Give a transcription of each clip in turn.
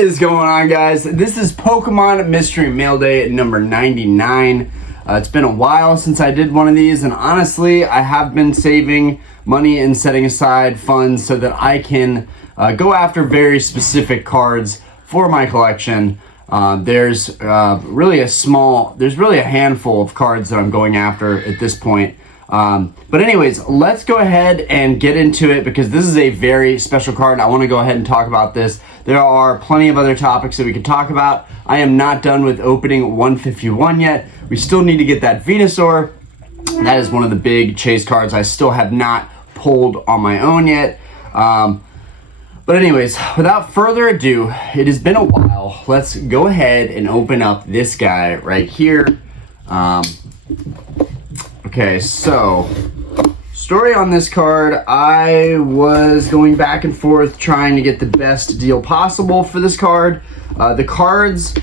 is going on, guys? This is Pokemon Mystery Mail Day number 99. It's been a while since I did one of these, and honestly, I have been saving money and setting aside funds so that I can go after very specific cards for my collection. There's really a handful of cards that I'm going after at this point. But anyways, let's go ahead and get into it because this is a very special card. I want to go ahead and talk about this. There are plenty of other topics that we could talk about. I am not done with opening 151 yet. We still need to get that Venusaur. That is one of the big chase cards I still have not pulled on my own yet. But anyways, without further ado, it has been a while. Let's go ahead and open up this guy right here. Okay, so story on this card, I was going back and forth trying to get the best deal possible for this card. The cards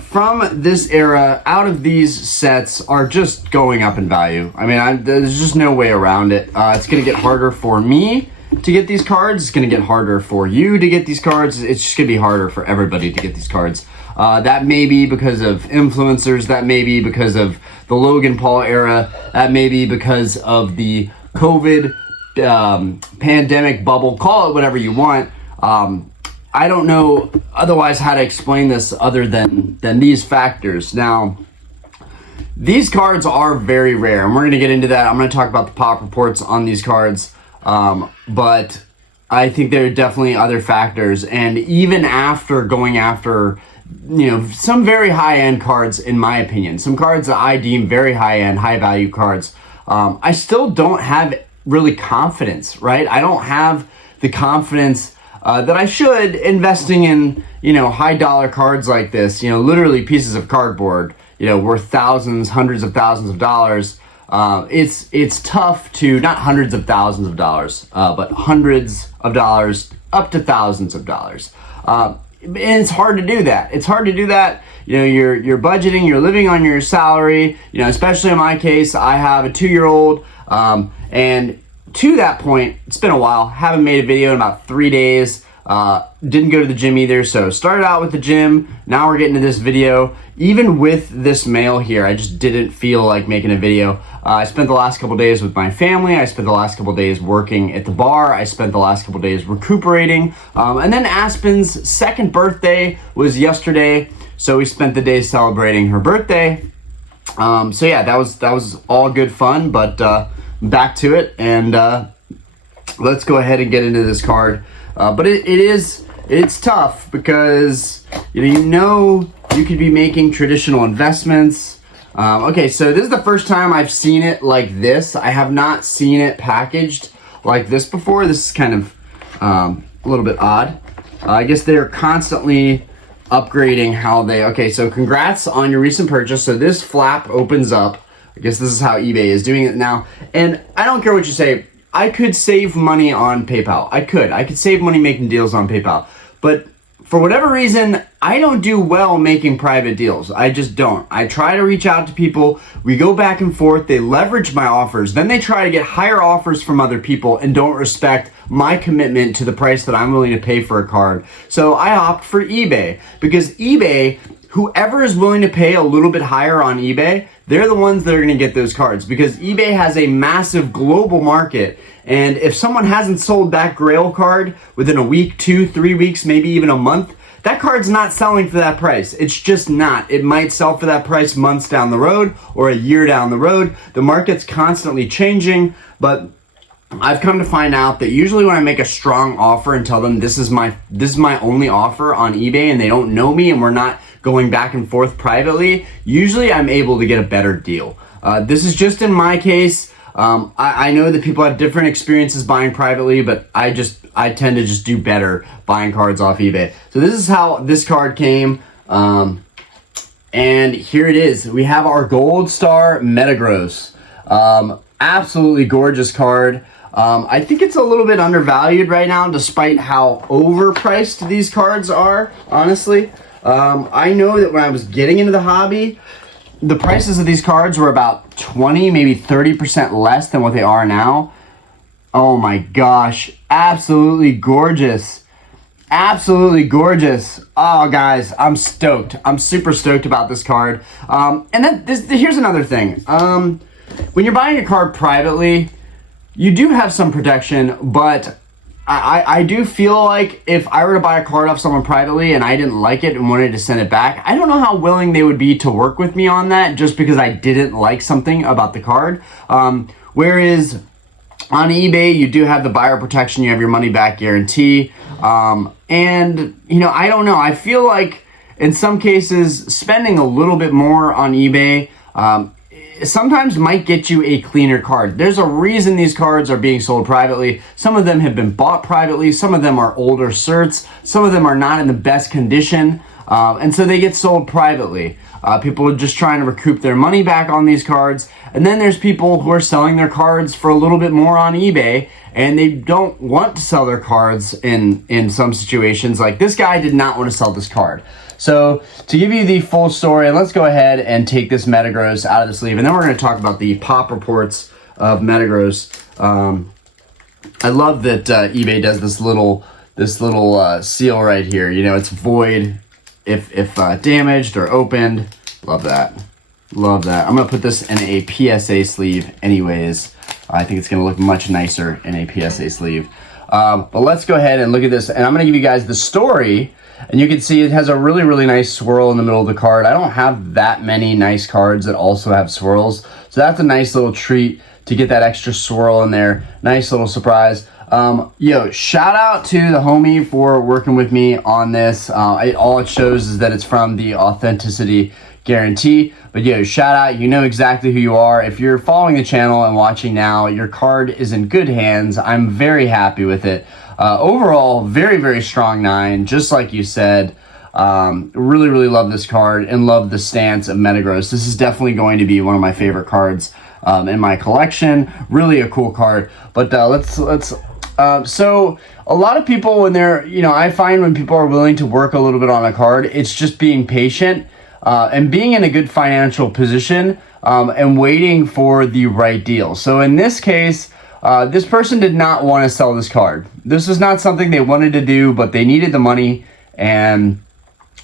from this era out of these sets are just going up in value. I mean, there's just no way around it. It's going to get harder for me to get these cards. It's going to get harder for you to get these cards. It's just going to be harder for everybody to get these cards. That may be because of influencers. That may be because of the Logan Paul era. That may be because of the COVID pandemic bubble. Call it whatever you want. I don't know otherwise how to explain this other than these factors. Now, these cards are very rare, and we're going to get into that. I'm going to talk about the pop reports on these cards, but I think there are definitely other factors. And even after going after, you know, some very high-end cards, in my opinion, some cards that I deem very high-end, high-value cards, I still don't have really confidence, right? I don't have the confidence that I should investing in, you know, high-dollar cards like this, you know, literally pieces of cardboard, you know, worth thousands, hundreds of thousands of dollars. It's tough to, not hundreds of thousands of dollars, but hundreds of dollars up to thousands of dollars. And it's hard to do that. It's hard to do that. You know, you're budgeting, you're living on your salary, you know, especially in my case, I have a 2-year-old, and to that point, it's been a while, haven't made a video in about 3 days, didn't go to the gym either, so started out with the gym, now we're getting to this video. Even with this mail here, I just didn't feel like making a video. I spent the last couple days with my family, I spent the last couple days working at the bar, I spent the last couple days recuperating, and then Aspen's second birthday was yesterday, so we spent the day celebrating her birthday. So yeah, that was all good fun, but back to it, and let's go ahead and get into this card. But it's tough because you know you could be making traditional investments. Okay, so this is the first time I've seen it like this. I have not seen it packaged like this before. This is kind of a little bit odd. I guess they're constantly upgrading how they... Okay, so congrats on your recent purchase. So this flap opens up. I guess this is how eBay is doing it now. And I don't care what you say. I could save money on PayPal. I could save money making deals on PayPal. But for whatever reason, I don't do well making private deals. I just don't. I try to reach out to people. We go back and forth. They leverage my offers. Then they try to get higher offers from other people and don't respect my commitment to the price that I'm willing to pay for a card. So I opt for eBay because eBay, whoever is willing to pay a little bit higher on eBay, they're the ones that are going to get those cards because eBay has a massive global market. And if someone hasn't sold that GRAIL card within a week, 2, 3 weeks, maybe even a month, that card's not selling for that price. It's just not. It might sell for that price months down the road or a year down the road. The market's constantly changing, but I've come to find out that usually when I make a strong offer and tell them this is my only offer on eBay and they don't know me and we're not going back and forth privately, usually I'm able to get a better deal. This is just in my case. I know that people have different experiences buying privately, but I tend to just do better buying cards off eBay. So this is how this card came, and here it is. We have our Gold Star Metagross. Absolutely gorgeous card. I think it's a little bit undervalued right now, despite how overpriced these cards are, honestly. I know that when I was getting into the hobby, the prices of these cards were about 20, maybe 30% less than what they are now. Oh my gosh, absolutely gorgeous. Absolutely gorgeous. Oh, guys, I'm stoked. I'm super stoked about this card. And then here's another thing. When you're buying a card privately, you do have some protection, but I do feel like if I were to buy a card off someone privately and I didn't like it and wanted to send it back, I don't know how willing they would be to work with me on that just because I didn't like something about the card. Whereas on eBay, you do have the buyer protection, you have your money back guarantee. And, you know, I don't know. I feel like in some cases, spending a little bit more on eBay sometimes might get you a cleaner card. There's a reason these cards are being sold privately. Some of them have been bought privately. Some of them are older certs. Some of them are not in the best condition. And so they get sold privately. People are just trying to recoup their money back on these cards. And then there's people who are selling their cards for a little bit more on eBay, and they don't want to sell their cards in some situations. Like this guy did not want to sell this card. So to give you the full story, let's go ahead and take this Metagross out of the sleeve, and then we're going to talk about the pop reports of Metagross. I love that eBay does this little seal right here. You know, it's void if damaged or opened. Love that. Love that. I'm going to put this in a PSA sleeve anyways. I think it's going to look much nicer in a PSA sleeve. But let's go ahead and look at this, and I'm going to give you guys the story. And you can see it has a really, really nice swirl in the middle of the card. I don't have that many nice cards that also have swirls. So that's a nice little treat to get that extra swirl in there. Nice little surprise. Shout out to the homie for working with me on this. All it shows is that it's from the authenticity guarantee. But shout out, you know exactly who you are. If you're following the channel and watching now, your card is in good hands. I'm very happy with it. Overall, very, very strong 9, just like you said. Really, really love this card and love the stance of Metagross. This is definitely going to be one of my favorite cards in my collection. Really a cool card. But so a lot of people, when they're, I find when people are willing to work a little bit on a card, it's just being patient and being in a good financial position and waiting for the right deal. So in this case, this person did not want to sell this card. This was not something they wanted to do, but they needed the money. And,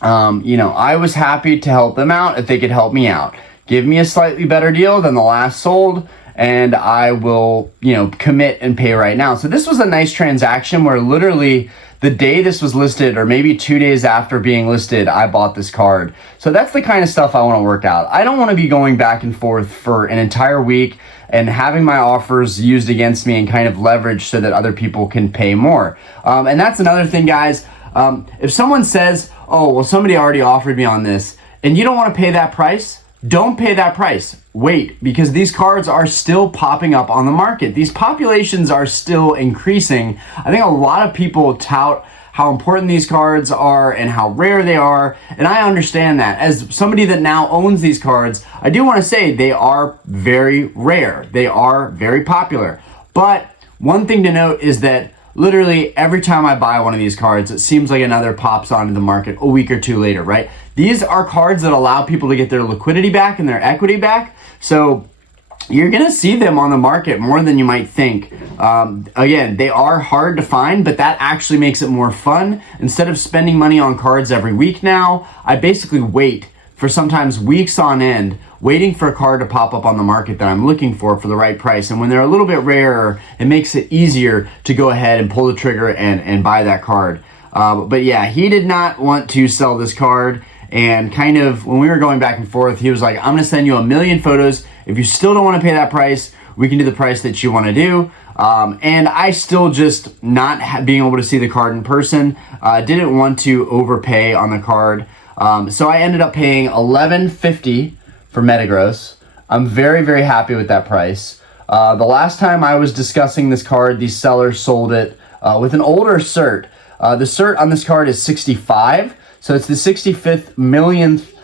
I was happy to help them out if they could help me out. Give me a slightly better deal than the last sold, and I will, commit and pay right now. So this was a nice transaction where literally the day this was listed, or maybe 2 days after being listed, I bought this card. So that's the kind of stuff I want to work out. I don't want to be going back and forth for an entire week and having my offers used against me and kind of leveraged so that other people can pay more. And that's another thing, guys. If someone says, oh, well, somebody already offered me on this, and you don't want to pay that price, don't pay that price. Wait, because these cards are still popping up on the market. These populations are still increasing. I think a lot of people tout how important these cards are and how rare they are, and I understand that. As somebody that now owns these cards, I do want to say they are very rare. They are very popular. But one thing to note is that literally every time I buy one of these cards, it seems like another pops onto the market a week or two later, right? These are cards that allow people to get their liquidity back and their equity back. So you're going to see them on the market more than you might think. Again, they are hard to find, but that actually makes it more fun. Instead of spending money on cards every week now, I basically wait for sometimes weeks on end, waiting for a card to pop up on the market that I'm looking for the right price. And when they're a little bit rarer, it makes it easier to go ahead and pull the trigger and buy that card. But yeah, he did not want to sell this card. And kind of when we were going back and forth, he was like, I'm going to send you 1 million photos. If you still don't want to pay that price, we can do the price that you want to do. And I still just not being able to see the card in person, didn't want to overpay on the card. So I ended up paying $11.50 for Metagross. I'm very, very happy with that price. The last time I was discussing this card, the seller sold it with an older cert. The cert on this card is 65. So it's the 65th millionth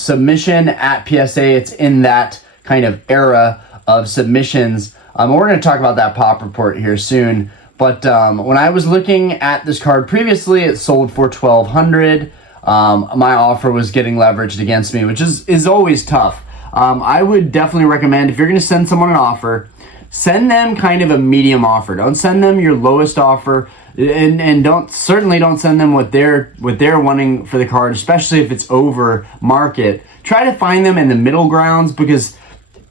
submission at PSA. It's in that kind of era of submissions. We're going to talk about that pop report here soon. But when I was looking at this card previously, it sold for $1,200. My offer was getting leveraged against me, which is always tough. I would definitely recommend, if you're going to send someone an offer, send them kind of a medium offer. Don't send them your lowest offer. and certainly don't send them what they're wanting for the card, especially if it's over market. Try to find them in the middle grounds, because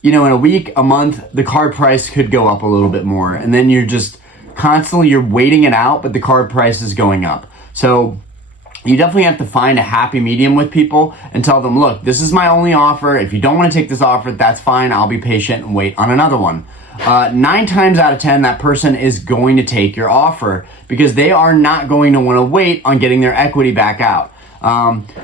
in a week, a month, the card price could go up a little bit more, and then you're just constantly waiting it out, but the card price is going up. So you definitely have to find a happy medium with people and tell them, look, this is my only offer. If you don't want to take this offer, that's fine. I'll be patient and wait on another one. 9 times out of 10, that person is going to take your offer, because they are not going to want to wait on getting their equity back out.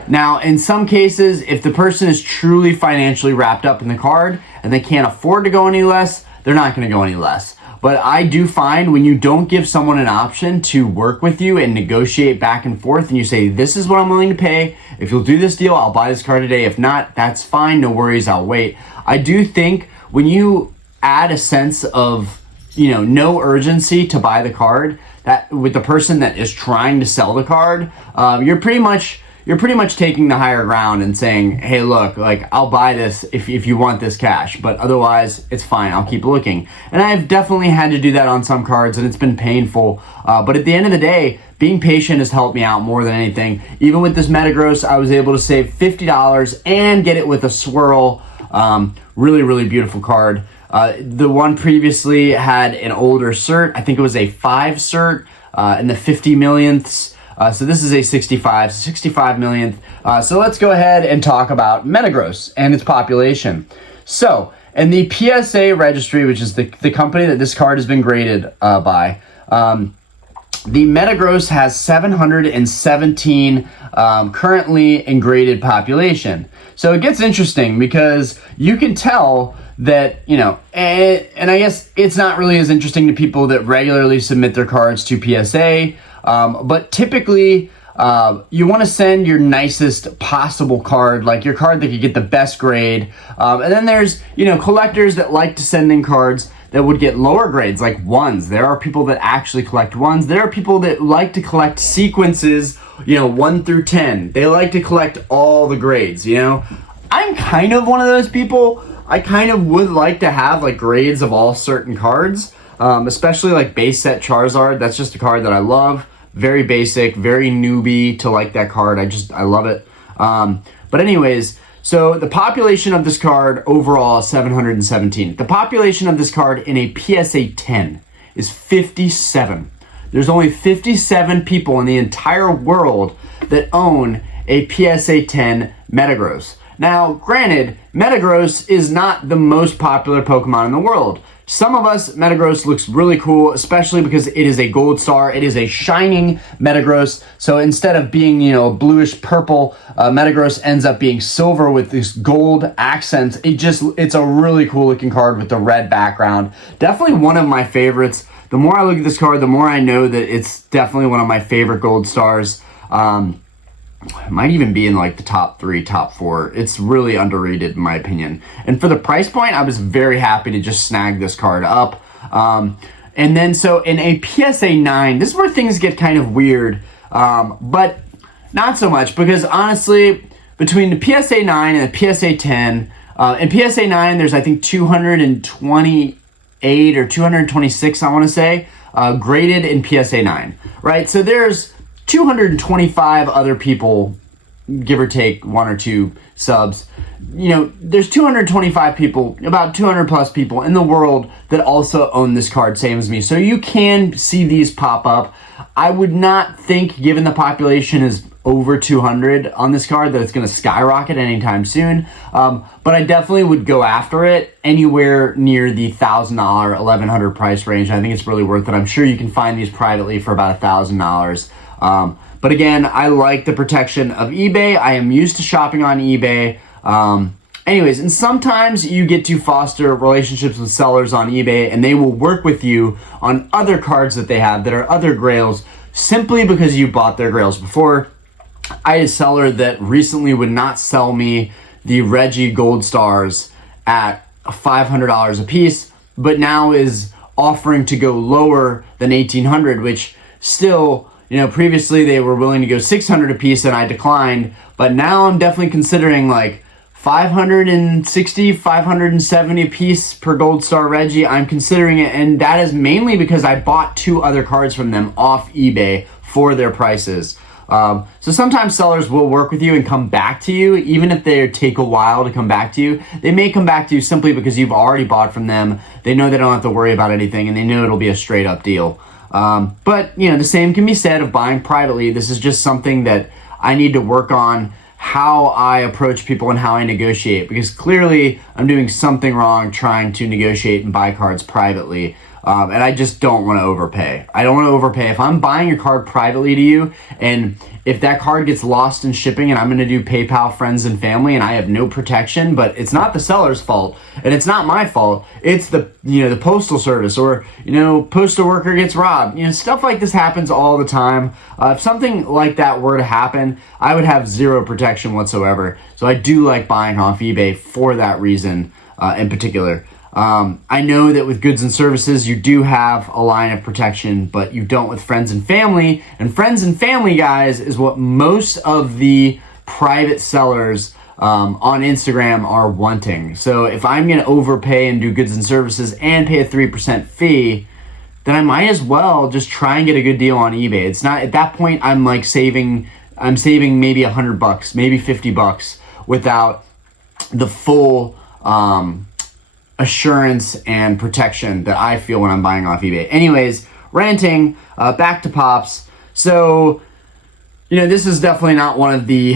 Now, in some cases, if the person is truly financially wrapped up in the card and they can't afford to go any less, they're not going to go any less. But I do find when you don't give someone an option to work with you and negotiate back and forth, and you say, this is what I'm willing to pay. If you'll do this deal, I'll buy this card today. If not, that's fine. No worries. I'll wait. I do think when you add a sense of, no urgency to buy the card, that with the person that is trying to sell the card, you're pretty much taking the higher ground and saying, hey, look, like, I'll buy this if you want this cash, but otherwise it's fine. I'll keep looking. And I've definitely had to do that on some cards, and it's been painful. But at the end of the day, being patient has helped me out more than anything. Even with this Metagross, I was able to save $50 and get it with a swirl. Really, really beautiful card. The one previously had an older cert. I think it was a 5 cert in the 50 millionths. So this is a 65 millionth. So let's go ahead and talk about Metagross and its population. So in the PSA registry, which is the company that this card has been graded by, the Metagross has 717 currently in graded population. So it gets interesting, because you can tell that, and I guess it's not really as interesting to people that regularly submit their cards to PSA. But typically, you want to send your nicest possible card, like your card that could get the best grade. And then there's, collectors that like to send in cards that would get lower grades, like 1s. There are people that actually collect 1s. There are people that like to collect sequences, 1 through 10. They like to collect all the grades, I'm kind of one of those people. I kind of would like to have like grades of all certain cards, especially like base set Charizard. That's just a card that I love. Very basic, very newbie to like that card. I love it. But anyways, so the population of this card overall is 717. The population of this card in a PSA 10 is 57. There's only 57 people in the entire world that own a PSA 10 Metagross. Now, granted, Metagross is not the most popular Pokemon in the world. Some of us, Metagross looks really cool, especially because it is a gold star. It is a shining Metagross. So instead of being, a bluish purple, Metagross ends up being silver with this gold accents. It's a really cool looking card with the red background. Definitely one of my favorites. The more I look at this card, the more I know that it's definitely one of my favorite gold stars. It might even be in like the top 3, top 4. It's really underrated in my opinion. And for the price point, I was very happy to just snag this card up. And then so in a PSA 9, this is where things get kind of weird, but not so much, because honestly, between the PSA 9 and the PSA 10, in PSA 9, there's I think 228 or 226, I want to say, graded in PSA 9, right? So there's 225 other people, give or take 1 or 2 subs. There's 225 people, about 200 plus people in the world that also own this card, same as me. So you can see these pop up. I would not think, given the population is over 200 on this card, that it's going to skyrocket anytime soon. But I definitely would go after it anywhere near the $1,000, $1,100 price range. I think it's really worth it. I'm sure you can find these privately for about $1,000. But again, I like the protection of eBay. I am used to shopping on eBay. Anyways, and sometimes you get to foster relationships with sellers on eBay, and they will work with you on other cards that they have that are other grails simply because you bought their grails before. I had a seller that recently would not sell me the Reggie Gold Stars at $500 a piece, but now is offering to go lower than $1,800, which still, previously they were willing to go $600 a piece and I declined, but now I'm definitely considering like 560, 570 a piece per Gold Star Reggie. I'm considering it, and that is mainly because I bought 2 other cards from them off eBay for their prices. So sometimes sellers will work with you and come back to you, even if they take a while to come back to you. They may come back to you simply because you've already bought from them. They know they don't have to worry about anything, and they know it'll be a straight up deal. But you know, the same can be said of buying privately. This is just something that I need to work on, how I approach people and how I negotiate, because clearly I'm doing something wrong trying to negotiate and buy cards privately. And I just don't want to overpay. I don't want to overpay. If I'm buying a card privately to you, and if that card gets lost in shipping and I'm going to do PayPal, friends and family, and I have no protection, but it's not the seller's fault and it's not my fault. It's the postal service, or postal worker gets robbed. Stuff like this happens all the time. If something like that were to happen, I would have zero protection whatsoever. So I do like buying off eBay for that reason in particular. I know that with goods and services, you do have a line of protection, but you don't with friends and family. And friends and family, guys, is what most of the private sellers on Instagram are wanting. So if I'm going to overpay and do goods and services and pay a 3% fee, then I might as well just try and get a good deal on eBay. It's not, at that point, I'm saving maybe $100, maybe $50 without the full, assurance and protection that I feel when I'm buying off eBay. Anyways, ranting, back to Pops. So, this is definitely not one of the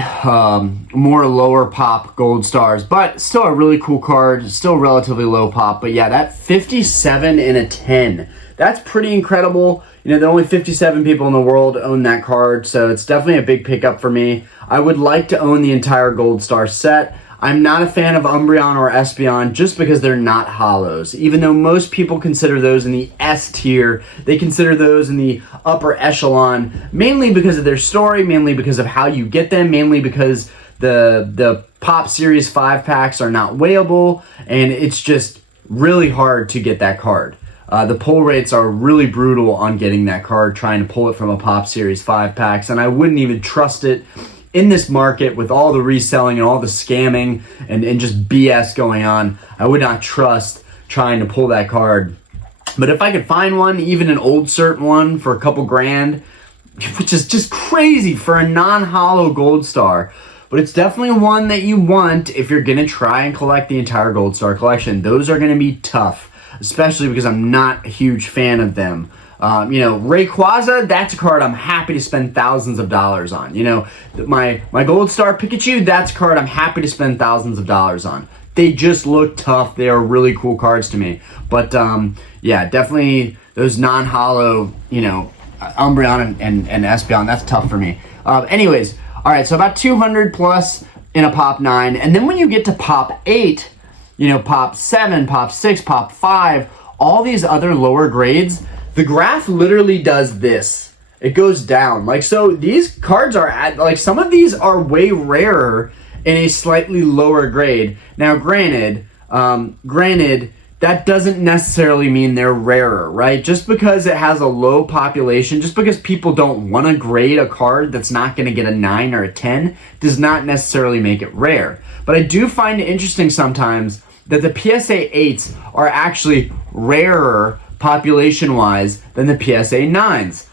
more lower pop Gold Stars, but still a really cool card, still relatively low pop. But yeah, that 57 in a 10, that's pretty incredible. There are only 57 people in the world own that card, so it's definitely a big pickup for me. I would like to own the entire Gold Star set. I'm not a fan of Umbreon or Espeon just because they're not holos. Even though most people consider those in the S tier, they consider those in the upper echelon, mainly because of their story, mainly because of how you get them, mainly because the Pop Series 5 packs are not weighable, and it's just really hard to get that card. The pull rates are really brutal on getting that card, trying to pull it from a Pop Series 5 packs, and I wouldn't even trust it in this market with all the reselling and all the scamming and just BS going on. I would not trust trying to pull that card. But if I could find one, even an old cert one for a couple grand, which is just crazy for a non-holo Gold Star, but it's definitely one that you want if you're going to try and collect the entire Gold Star collection. Those are going to be tough, especially because I'm not a huge fan of them. Rayquaza, that's a card I'm happy to spend thousands of dollars on. My Gold Star Pikachu, that's a card I'm happy to spend thousands of dollars on. They just look tough. They are really cool cards to me. But, yeah, definitely those non-holo, Umbreon and Espeon, that's tough for me. Anyways, all right, so about 200 plus in a Pop 9. And then when you get to Pop 8, Pop 7, Pop 6, Pop 5, all these other lower grades, the graph literally does this. It goes down. So these cards are some of these are way rarer in a slightly lower grade. Now, granted, that doesn't necessarily mean they're rarer, right? Just because it has a low population, just because people don't want to grade a card that's not going to get a 9 or a 10, does not necessarily make it rare. But I do find it interesting sometimes that the PSA 8s are actually rarer population-wise than the PSA 9s.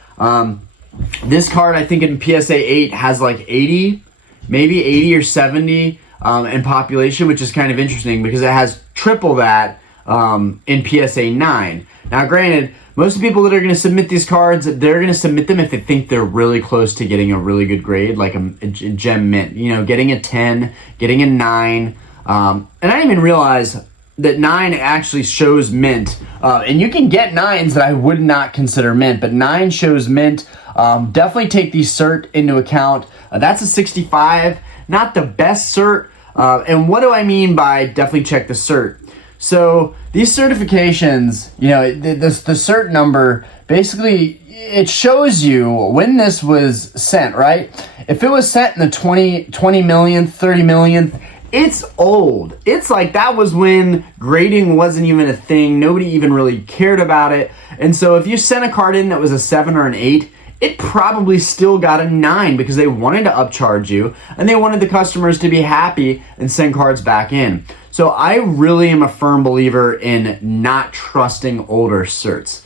This card, I think in PSA 8 has 80, maybe 80 or 70 in population, which is kind of interesting because it has triple that in PSA 9. Now, granted, most of the people that are going to submit these cards, they're going to submit them if they think they're really close to getting a really good grade, like a gem mint. Getting a 10, getting a 9. And I didn't even realize that 9 actually shows mint. And you can get 9s that I would not consider mint, but 9 shows mint. Definitely take the cert into account. That's a 65, not the best cert. And what do I mean by definitely check the cert? So these certifications, the cert number, basically it shows you when this was sent, right? If it was sent in the 20 millionth, 30 millionth, it's old. It's that was when grading wasn't even a thing. Nobody even really cared about it. And so if you sent a card in that was a 7 or an 8, it probably still got a 9 because they wanted to upcharge you and they wanted the customers to be happy and send cards back in. So I really am a firm believer in not trusting older certs.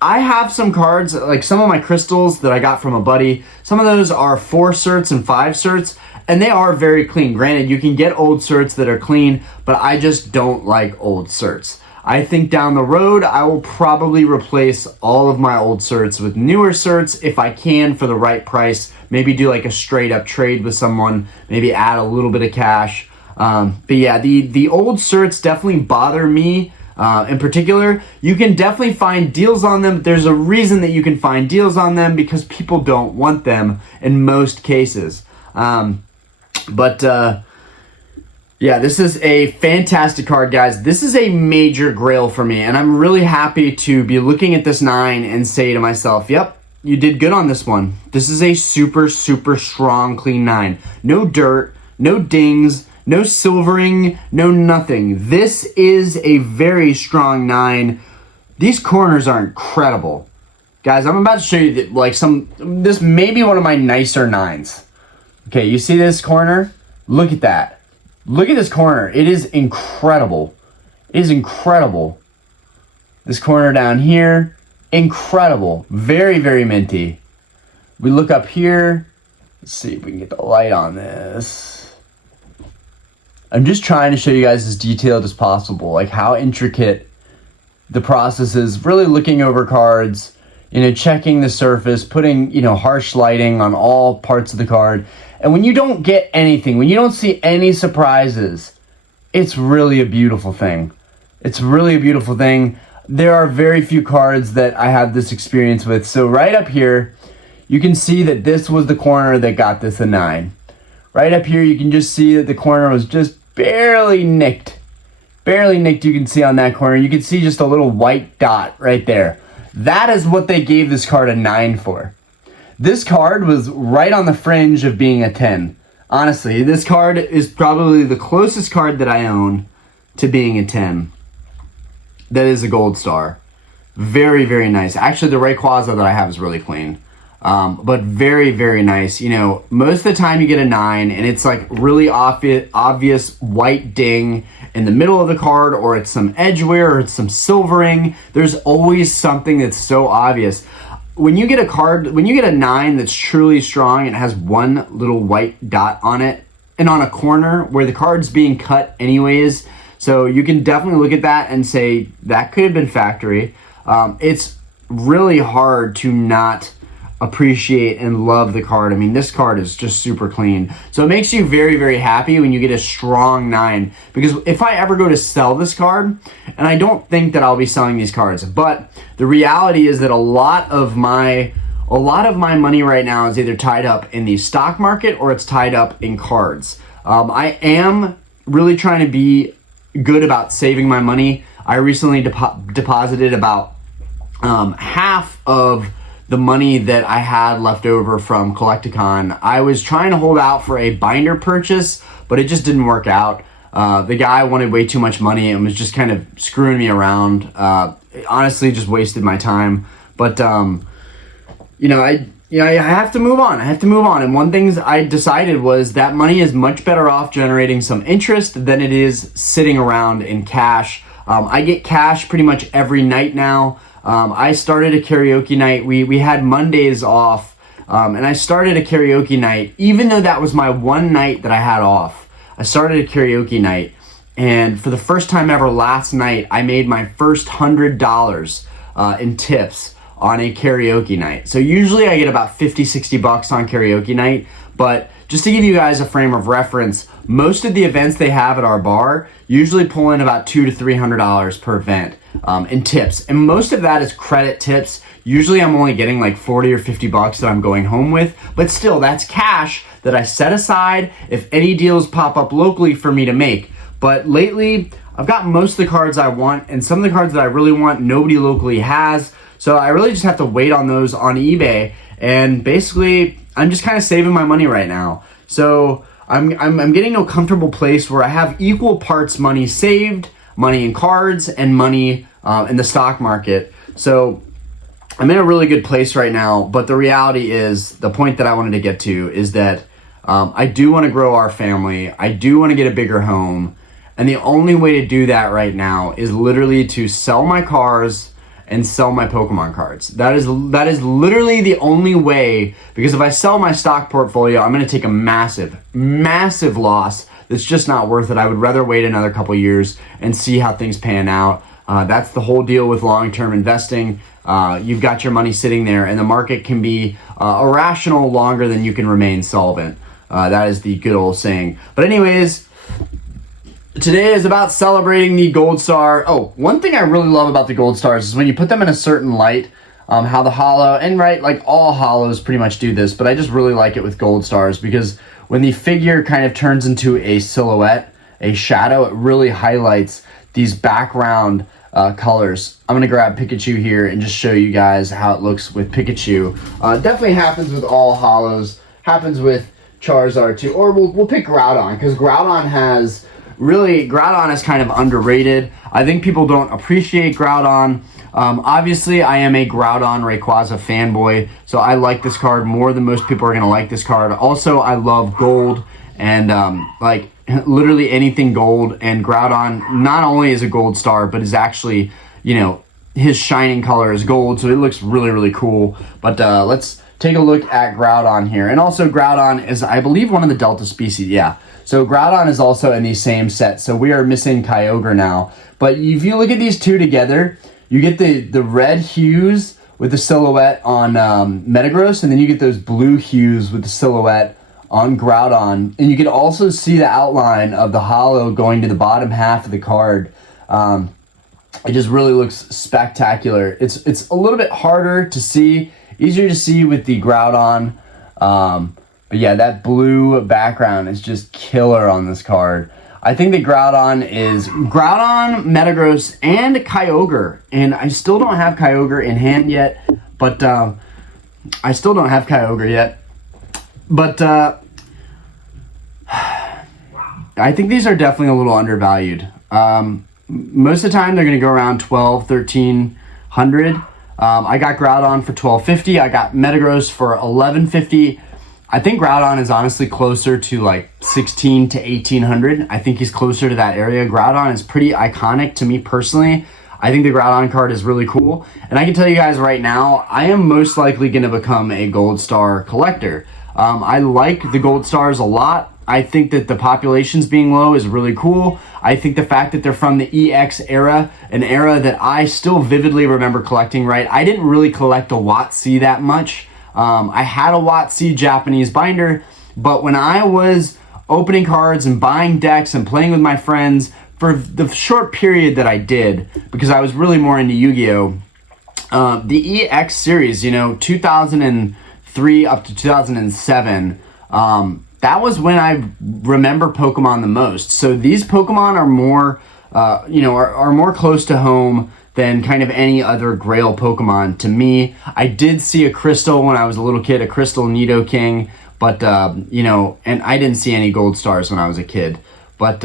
I have some cards, like some of my crystals that I got from a buddy. Some of those are 4 certs and 5 certs, and they are very clean. Granted, you can get old certs that are clean, but I just don't like old certs. I think down the road, I will probably replace all of my old certs with newer certs if I can for the right price. Maybe do like a straight up trade with someone, maybe add a little bit of cash. But yeah, the old certs definitely bother me. In particular, you can definitely find deals on them. There's a reason that you can find deals on them because people don't want them in most cases. Yeah, this is a fantastic card, guys. This is a major grail for me, and I'm really happy to be looking at this 9 and say to myself, yep, you did good on this one. This is a super, super strong, clean 9. No dirt, no dings, no silvering, no nothing. This is a very strong 9. These corners are incredible. Guys, I'm about to show you that, like this may be one of my nicer 9s. Okay, you see this corner? Look at that. Look at this corner. It is incredible. It is incredible. This corner down here, incredible. Very, very minty. We look up here. Let's see if we can get the light on this. I'm just trying to show you guys as detailed as possible, like how intricate the process is. Really looking over cards, checking the surface, putting, harsh lighting on all parts of the card. And when you don't get anything, when you don't see any surprises, it's really a beautiful thing. It's really a beautiful thing. There are very few cards that I have this experience with. So right up here, you can see that this was the corner that got this a 9. Right up here, you can just see that the corner was just barely nicked. Barely nicked, you can see on that corner. You can see just a little white dot right there. That is what they gave this card a 9 for. This card was right on the fringe of being a 10. Honestly, this card is probably the closest card that I own to being a 10. That is a gold star. Very, very nice. Actually, the Rayquaza that I have is really clean. But very, very nice. Most of the time you get a 9 and it's like really obvious white ding in the middle of the card, or it's some edge wear, or it's some silvering. There's always something that's so obvious. When you get a card, when you get a 9 that's truly strong, it has one little white dot on it and on a corner where the card's being cut anyways. So you can definitely look at that and say that could have been factory. It's really hard to not appreciate and love the card. I mean, this card is just super clean. So it makes you very, very happy when you get a strong 9. Because if I ever go to sell this card, and I don't think that I'll be selling these cards, but the reality is that a lot of my money right now is either tied up in the stock market or it's tied up in cards. I am really trying to be good about saving my money. I recently deposited about half of the money that I had left over from Collecticon. I was trying to hold out for a binder purchase, but it just didn't work out. The guy wanted way too much money and was just kind of screwing me around. Honestly, just wasted my time. But I have to move on. I have to move on. And one thing I decided was that money is much better off generating some interest than it is sitting around in cash. I get cash pretty much every night now. I started a karaoke night. We had Mondays off, and I started a karaoke night, even though that was my one night that I had off. I started a karaoke night, and for the first time ever last night, I made my first $100 in tips on a karaoke night. So usually I get about 50, 60 bucks on karaoke night, but just to give you guys a frame of reference, most of the events they have at our bar usually pull in about $200 to $300 per event in tips. And most of that is credit tips. Usually I'm only getting like 40 or 50 bucks that I'm going home with, but still that's cash that I set aside if any deals pop up locally for me to make. But lately I've got most of the cards I want, and some of the cards that I really want nobody locally has. So I really just have to wait on those on eBay, and basically I'm just kind of saving my money right now. So I'm getting to a comfortable place where I have equal parts money saved, money in cards, and money in the stock market. So I'm in a really good place right now, but the reality is, the point that I wanted to get to is that I do want to grow our family. I do want to get a bigger home. And the only way to do that right now is literally to sell my cars and sell my Pokemon cards. That is literally the only way, because if I sell my stock portfolio, I'm going to take a massive, massive loss. That's just not worth it. I would rather wait another couple years and see how things pan out. That's the whole deal with long-term investing. You've got your money sitting there, and the market can be irrational longer than you can remain solvent. That is the good old saying. But anyways, today is about celebrating the Gold Star. Oh, one thing I really love about the Gold Stars is when you put them in a certain light, how the hollow, and right, like all hollows pretty much do this, but I just really like it with Gold Stars because when the figure kind of turns into a silhouette, a shadow, it really highlights these background colors. I'm going to grab Pikachu here and just show you guys how it looks with Pikachu. Definitely happens with all hollows, happens with Charizard too, or we'll pick Groudon, because Groudon is kind of underrated. I think people don't appreciate Groudon. Obviously, I am a Groudon Rayquaza fanboy, so I like this card more than most people are going to like this card. Also, I love gold, and like literally anything gold, and Groudon not only is a gold star, but is actually, you know, his shining color is gold, so it looks really, really cool. But let's take a look at Groudon here. And also Groudon is, I believe, one of the Delta species. Yeah. So Groudon is also in the same set. So we are missing Kyogre now. But if you look at these two together, you get the red hues with the silhouette on Metagross, and then you get those blue hues with the silhouette on Groudon. And you can also see the outline of the hollow going to the bottom half of the card. It just really looks spectacular. It's a little bit harder to see, easier to see with the Groudon. But yeah, that blue background is just killer on this card. I think that Groudon is Groudon, Metagross, and Kyogre. And I still don't have Kyogre in hand yet. But I think these are definitely a little undervalued. Most of the time, they're going to go around $1,200, $1,300. I got Groudon for $1,250. I got Metagross for $1,150. I think Groudon is honestly closer to like $1,600 to $1,800. I think he's closer to that area. Groudon is pretty iconic to me personally. I think the Groudon card is really cool. And I can tell you guys right now, I am most likely going to become a Gold Star collector. I like the Gold Stars a lot. I think that the populations being low is really cool. I think the fact that they're from the EX era, an era that I still vividly remember collecting, right? I didn't really collect a WotC that much. I had a WotC Japanese binder, but when I was opening cards and buying decks and playing with my friends for the short period that I did, because I was really more into Yu-Gi-Oh! The EX series, 2003 up to 2007, that was when I remember Pokemon the most. So these Pokemon are more, are more close to home than kind of any other Grail Pokemon to me. I did see a Crystal when I was a little kid, a Crystal Nidoking, but, and I didn't see any Gold Stars when I was a kid. But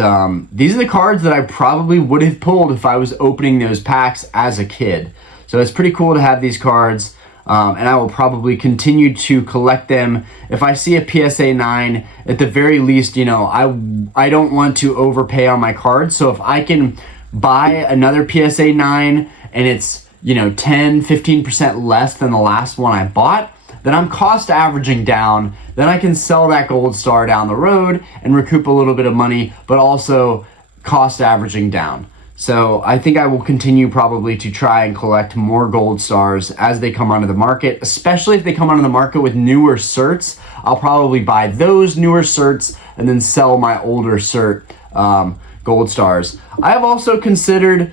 these are the cards that I probably would have pulled if I was opening those packs as a kid. So it's pretty cool to have these cards. And I will probably continue to collect them. If I see a PSA 9, at the very least, I don't want to overpay on my cards. So if I can buy another PSA 9 and it's, 10-15% less than the last one I bought, then I'm cost averaging down. Then I can sell that Gold Star down the road and recoup a little bit of money, but also cost averaging down. So I think I will continue probably to try and collect more Gold Stars as they come onto the market, especially if they come onto the market with newer certs. I'll probably buy those newer certs and then sell my older cert Gold Stars. I have also considered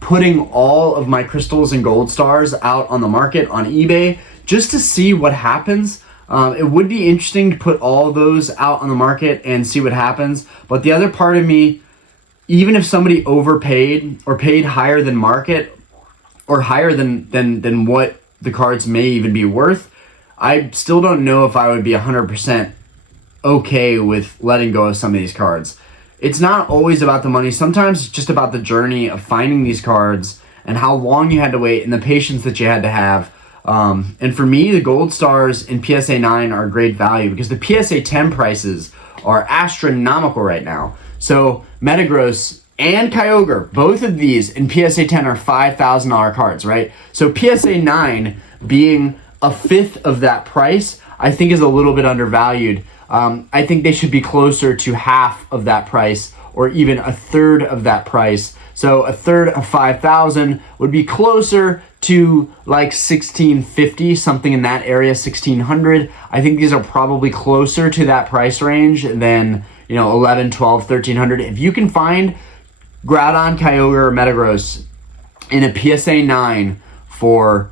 putting all of my crystals and Gold Stars out on the market on eBay just to see what happens. It would be interesting to put all of those out on the market and see what happens. But the other part of me, even if somebody overpaid or paid higher than market or higher than what the cards may even be worth, I still don't know if I would be 100% okay with letting go of some of these cards. It's not always about the money. Sometimes it's just about the journey of finding these cards and how long you had to wait and the patience that you had to have. And for me, the gold stars in PSA 9 are great value because the PSA 10 prices are astronomical right now. So Metagross and Kyogre, both of these in PSA 10 are $5,000 cards, right? So PSA 9 being a fifth of that price, I think is a little bit undervalued. I think they should be closer to half of that price or even a third of that price. So a third of 5,000 would be closer to like 1,650, something in that area, 1,600. I think these are probably closer to that price range than, 11, 12, 1,300. If you can find Groudon, Kyogre, or Metagross in a PSA 9 for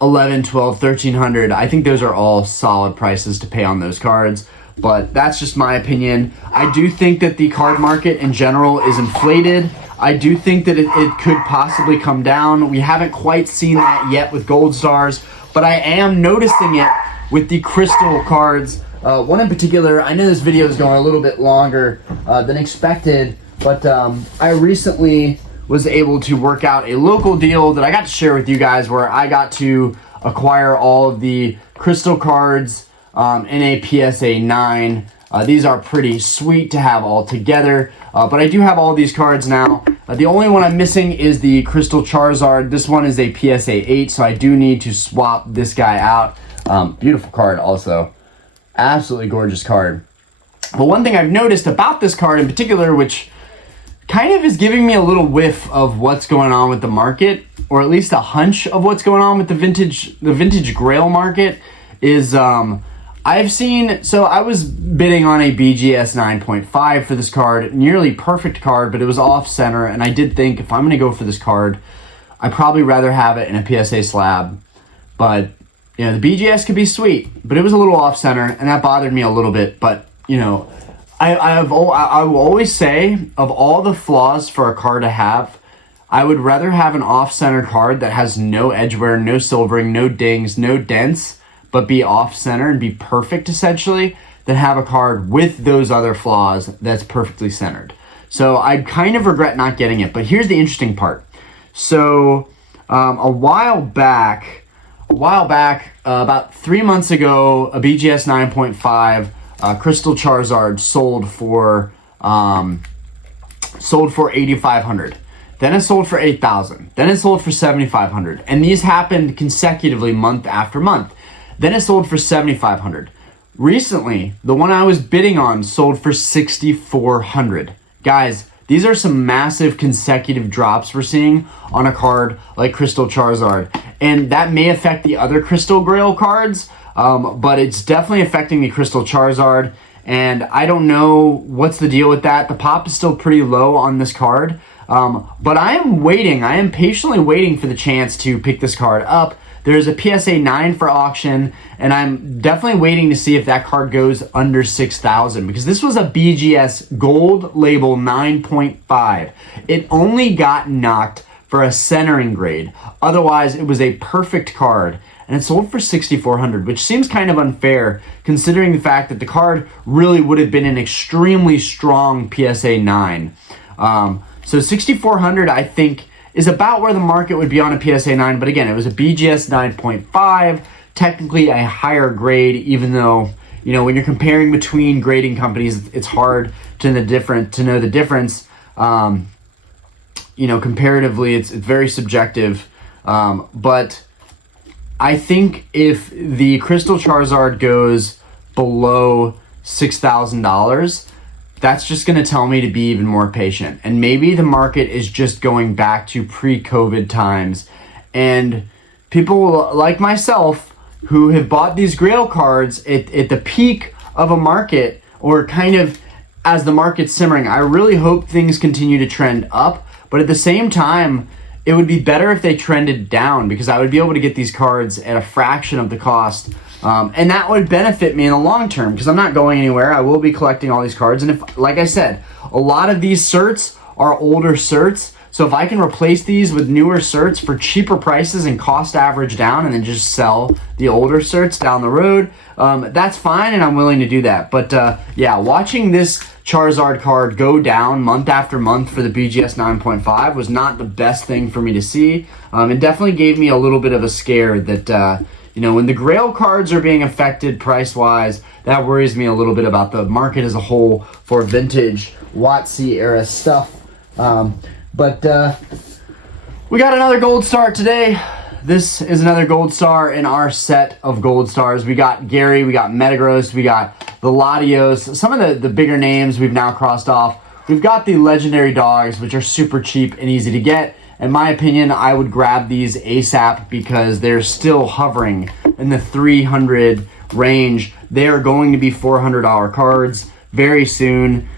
11, 12, 1,300, I think those are all solid prices to pay on those cards. But that's just my opinion. I do think that the card market in general is inflated. I do think that it could possibly come down. We haven't quite seen that yet with gold stars, but I am noticing it with the crystal cards. One in particular, I know this video is going a little bit longer than expected, but I recently was able to work out a local deal that I got to share with you guys where I got to acquire all of the crystal cards in a PSA 9. These are pretty sweet to have all together, but I do have all these cards now. The only one I'm missing is the Crystal Charizard. This one is a PSA 8, so I do need to swap this guy out. Beautiful card also. Absolutely gorgeous card. But one thing I've noticed about this card in particular, which kind of is giving me a little whiff of what's going on with the market, or at least a hunch of what's going on with the vintage Grail market, is I've seen, so I was bidding on a BGS 9.5 for this card, nearly perfect card, but it was off center, and I did think if I'm going to go for this card, I'd probably rather have it in a PSA slab. But, the BGS could be sweet, but it was a little off center, and that bothered me a little bit. But, I will always say, of all the flaws for a card to have, I would rather have an off-center card that has no edge wear, no silvering, no dings, no dents, but be off-center and be perfect, essentially, than have a card with those other flaws that's perfectly centered. So I kind of regret not getting it, but here's the interesting part. So a while back, about 3 months ago, a BGS 9.5 Crystal Charizard sold for $8,500. Then it sold for $8,000. Then it sold for $7,500. And these happened consecutively month after month. Then it sold for $7,500. Recently, the one I was bidding on sold for $6,400. Guys, these are some massive consecutive drops we're seeing on a card like Crystal Charizard. And that may affect the other Crystal Grail cards, but it's definitely affecting the Crystal Charizard. And I don't know what's the deal with that. The pop is still pretty low on this card. But I am patiently waiting for the chance to pick this card up. There's a PSA 9 for auction, and I'm definitely waiting to see if that card goes under 6,000 because this was a BGS gold label 9.5. It only got knocked for a centering grade. Otherwise, it was a perfect card, and it sold for $6,400, which seems kind of unfair considering the fact that the card really would have been an extremely strong PSA 9. So $6,400, I think, is about where the market would be on a PSA 9. But again, it was a BGS 9.5, technically a higher grade, even though, when you're comparing between grading companies, it's hard to know the difference. Comparatively, it's very subjective. But I think if the Crystal Charizard goes below $6,000, that's just going to tell me to be even more patient. And maybe the market is just going back to pre-COVID times. And people like myself who have bought these Grail cards at the peak of a market, or kind of as the market's simmering, I really hope things continue to trend up. But at the same time, it would be better if they trended down because I would be able to get these cards at a fraction of the cost. And that would benefit me in the long term because I'm not going anywhere. I will be collecting all these cards. And if, like I said, a lot of these certs are older certs, So if I can replace these with newer certs for cheaper prices and cost average down and then just sell the older certs down the road, that's fine, and I'm willing to do that. But yeah, watching this Charizard card go down month after month for the BGS 9.5 was not the best thing for me to see. It definitely gave me a little bit of a scare that, you know, when the Grail cards are being affected price-wise, that worries me a little bit about the market as a whole for vintage WotC era stuff. But we got another gold star today. This is another gold star in our set of gold stars. We got Gary, we got Metagross, we got the Latios. Some of the bigger names we've now crossed off. We've got the legendary dogs, which are super cheap and easy to get. In my opinion, I would grab these ASAP because they're still hovering in the 300 range. They are going to be $400 cards very soon,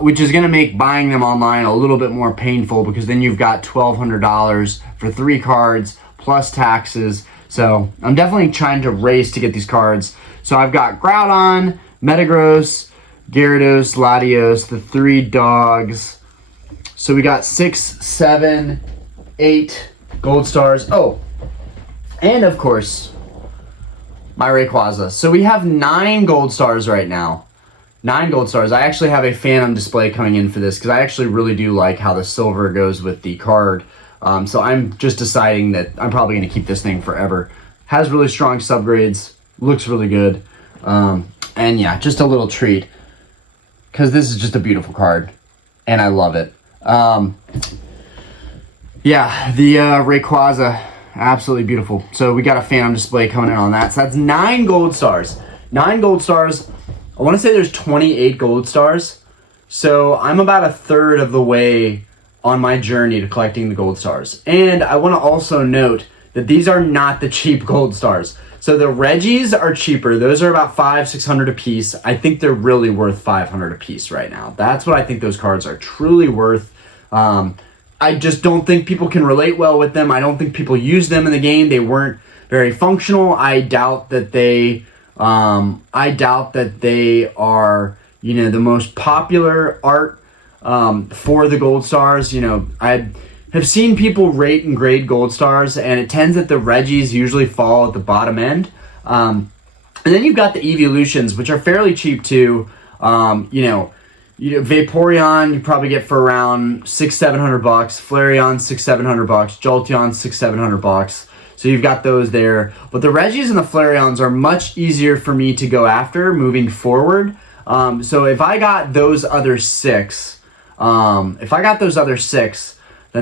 which is going to make buying them online a little bit more painful because then you've got $1,200 for 3 cards plus taxes. So I'm definitely trying to race to get these cards. So I've got Groudon, Metagross, Gyarados, Latios, the 3 dogs. So we got 6, 7, 8 gold stars. Oh, and of course, my Rayquaza. So we have 9 gold stars right now. 9 gold stars. I actually have a Phantom display coming in for this because I actually really do like how the silver goes with the card. So I'm just deciding that I'm probably going to keep this thing forever. Has really strong subgrades. Looks really good. And yeah, just a little treat because this is just a beautiful card and I love it. Yeah, the Rayquaza, absolutely beautiful. So we got a Phantom display coming in on that. So that's 9 gold stars. 9 gold stars. I want to say there's 28 gold stars. So I'm about a third of the way on my journey to collecting the gold stars. And I want to also note that these are not the cheap gold stars. So the Reggies are cheaper. Those are about $500-600 a piece. I think they're really worth $500 a piece right now. That's what I think those cards are truly worth. I just don't think people can relate well with them. I don't think people use them in the game. They weren't very functional. I doubt that they are, you know, the most popular art for the gold stars. You know, I have seen people rate and grade gold stars, and it tends that the Reggies usually fall at the bottom end. And then you've got the Evolutions, which are fairly cheap too. Vaporeon you probably get for around $600-700. Flareon $600-700. Jolteon $600-700. So you've got those there. But the Reggies and the Flareons are much easier for me to go after moving forward. So if I got those other 6, then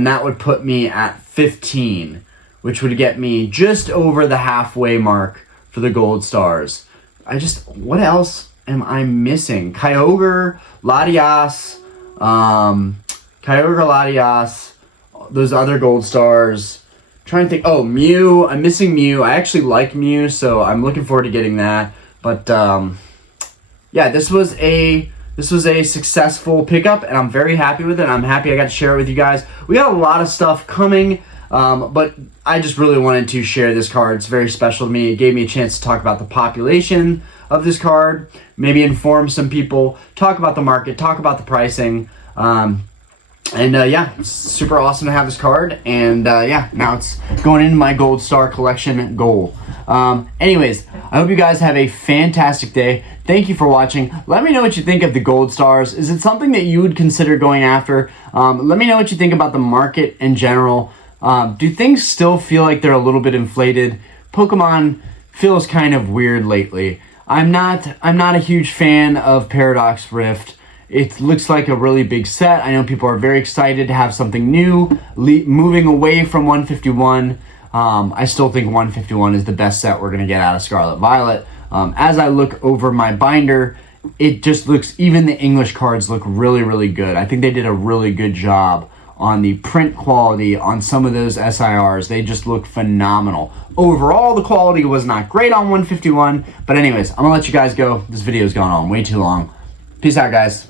that would put me at 15, which would get me just over the halfway mark for the gold stars. What else am I missing? Kyogre, Latias, those other gold stars. Trying to think. Oh, Mew. I'm missing Mew. I actually like Mew, so I'm looking forward to getting that. But yeah, this was a successful pickup, and I'm very happy with it. I'm happy I got to share it with you guys. We got a lot of stuff coming, but I just really wanted to share this card. It's very special to me. It gave me a chance to talk about the population of this card, maybe inform some people, talk about the market, talk about the pricing. Yeah, it's super awesome to have this card. And yeah, now it's going into my gold star collection goal. Anyways, I hope you guys have a fantastic day. Thank you for watching. Let me know what you think of the gold stars. Is it something that you would consider going after? Let me know what you think about the market in general. Do things still feel like they're a little bit inflated? Pokemon feels kind of weird lately. I'm not a huge fan of Paradox Rift. It looks like a really big set. I know people are very excited to have something new, moving away from 151. I still think 151 is the best set we're going to get out of Scarlet Violet. As I look over my binder, it just looks, even the English cards look really, really good. I think they did a really good job on the print quality on some of those SIRs. They just look phenomenal. Overall, the quality was not great on 151. But anyways, I'm going to let you guys go. This video has gone on way too long. Peace out, guys.